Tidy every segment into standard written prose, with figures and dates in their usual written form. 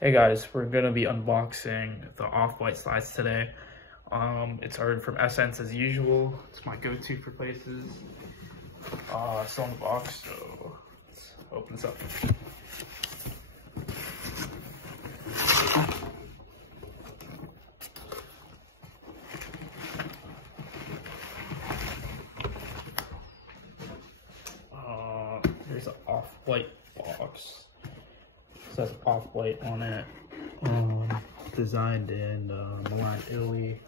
Hey guys, we're gonna be unboxing the Off-White slides today. It's ordered from Essence as usual. It's my go-to for places. Still in the box, so let's open this up. Here's an Off-White box. It says Off-White on it. Designed in Milan, Italy.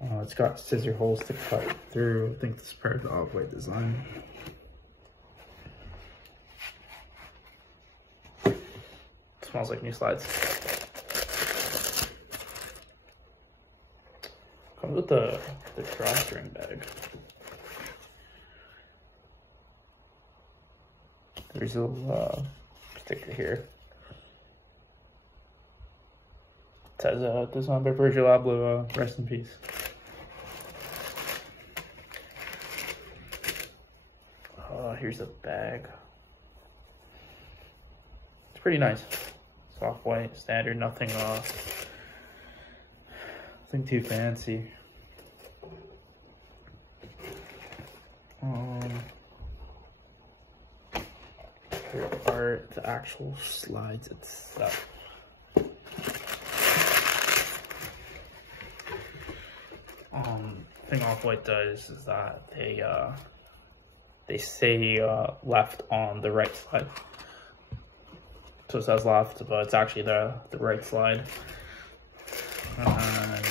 It's got scissor holes to cut through. I think this is part of the Off-White design. It smells like new slides. Comes with the drawstring bag. There's a little sticker here. It says designed by Virgil Abloh, rest in peace. Here's a bag. It's pretty nice. Soft white, standard, nothing too fancy. Here are the actual slides itself. Thing Off-White does is that they say left on the right slide. So it says left, but it's actually the right slide. And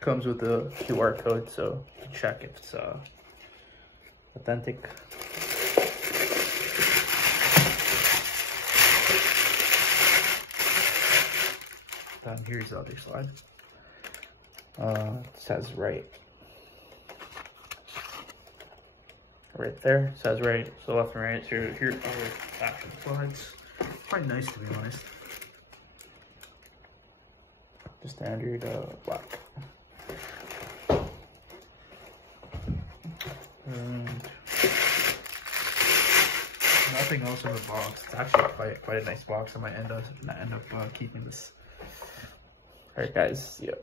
comes with a QR code, so you can check if it's authentic. Then here's the other slide. It says right there. It says right, so left and right. So here are the actual slides. Quite nice, to be honest. The standard black. And nothing else in the box. It's actually quite a nice box. I might end up keeping this. Alright guys, see ya.